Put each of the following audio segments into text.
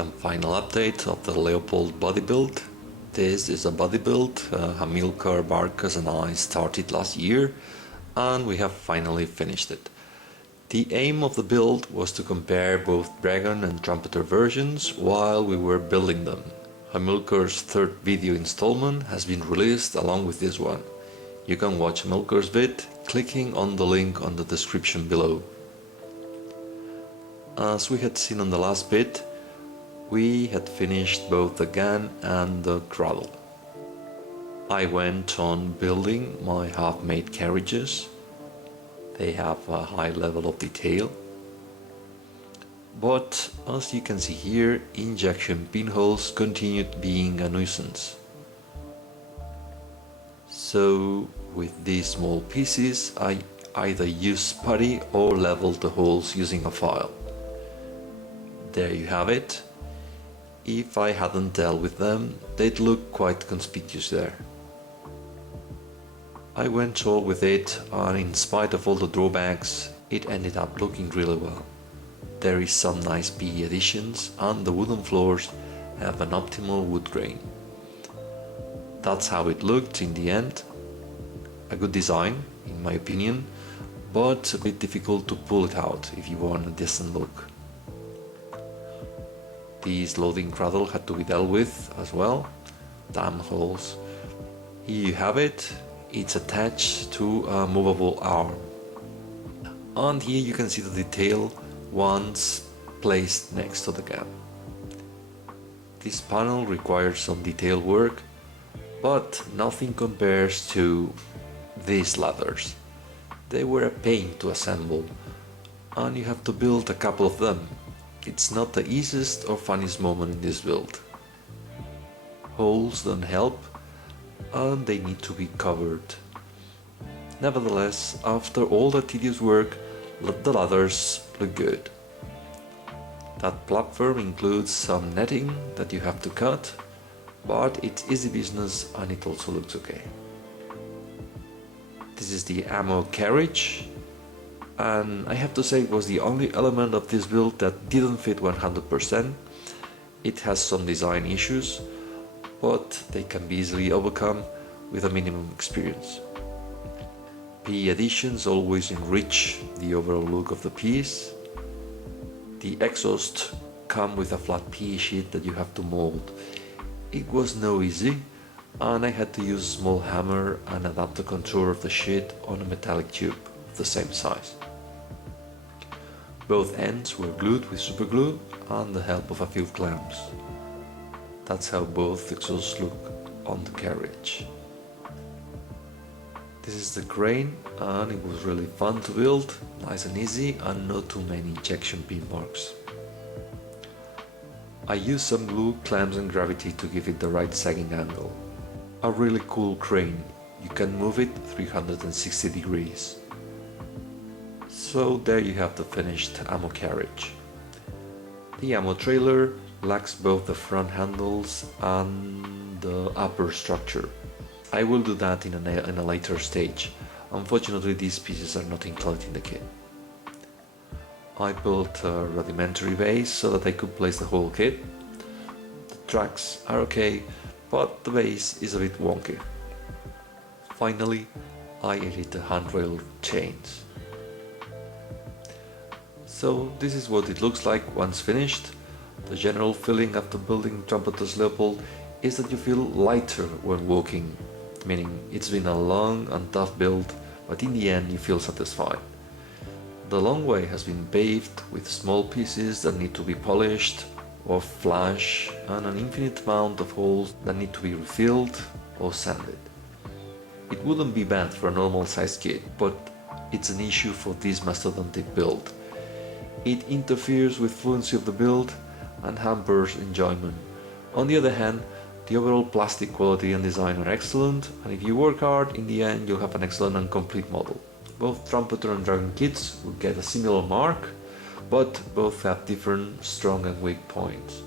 and final update of the Leopold body build. This is a body build Hamilcar, Barkas and I started last year, and we have finally finished it. The aim of the build was to compare both dragon and trumpeter versions while we were building them. Hamilcar's third video installment has been released along with this one. You can watch Hamilcar's vid clicking on the link on the description below. As we had seen on the last bit, we had finished both the gun and the cradle. I went on building my half-made carriages. They have a high level of detail. But as you can see here, injection pinholes continued being a nuisance. So with these small pieces, I either used putty or leveled the holes using a file. There you have it. If I hadn't dealt with them, they'd look quite conspicuous there. I went all with it, and in spite of all the drawbacks, it ended up looking really well. There is some nice PE additions, and the wooden floors have an optimal wood grain. That's how it looked in the end. A good design, in my opinion, but a bit difficult to pull it out if you want a decent look. This loading cradle had to be dealt with as well. Damn holes. Here you have it. It's attached to a movable arm. And here you can see the detail once placed next to the gun. This panel requires some detail work, but nothing compares to these ladders. They were a pain to assemble, and you have to build a couple of them. It's not the easiest or funniest moment in this build. Holes don't help, and they need to be covered. Nevertheless, after all the tedious work, the ladders look good. That platform includes some netting that you have to cut, but it's easy business and it also looks okay. This is the ammo carriage, and I have to say it was the only element of this build that didn't fit 100%. It has some design issues, but they can be easily overcome with a minimum experience. PE additions always enrich the overall look of the piece. The exhaust come with a flat PE sheet that you have to mold. It was no easy, and I had to use a small hammer and adapt the contour of the sheet on a metallic tube of the same size. Both ends were glued with superglue and the help of a few clamps. That's how both exhausts look on the carriage. This is the crane, and it was really fun to build, nice and easy, and not too many injection pin marks. I used some glue, clamps and gravity to give it the right sagging angle. A really cool crane, you can move it 360 degrees. So there you have the finished ammo carriage. The ammo trailer lacks both the front handles and the upper structure. I will do that in a later stage. Unfortunately, these pieces are not included in the kit. I built a rudimentary base so that I could place the whole kit. The tracks are okay, but the base is a bit wonky. Finally, I added the handrail chains. So this is what it looks like once finished. The general feeling after building Trumpeter's Leopold is that you feel lighter when walking, meaning it's been a long and tough build, but in the end you feel satisfied. The long way has been paved with small pieces that need to be polished or flash, and an infinite amount of holes that need to be refilled or sanded. It wouldn't be bad for a normal sized kit, but it's an issue for this mastodontic build. It interferes with fluency of the build and hampers enjoyment. On the other hand, the overall plastic quality and design are excellent, and if you work hard, in the end you'll have an excellent and complete model. Both Trumpeter and Dragon kits will get a similar mark, but both have different strong and weak points.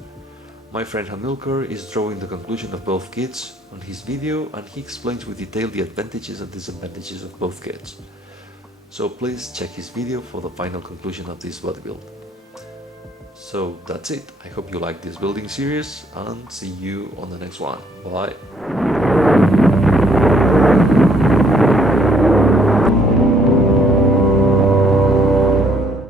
My friend Hamilcar is drawing the conclusion of both kits on his video, and he explains with detail the advantages and disadvantages of both kits. So please check his video for the final conclusion of this body build. So that's it. I hope you like this building series and see you on the next one. Bye.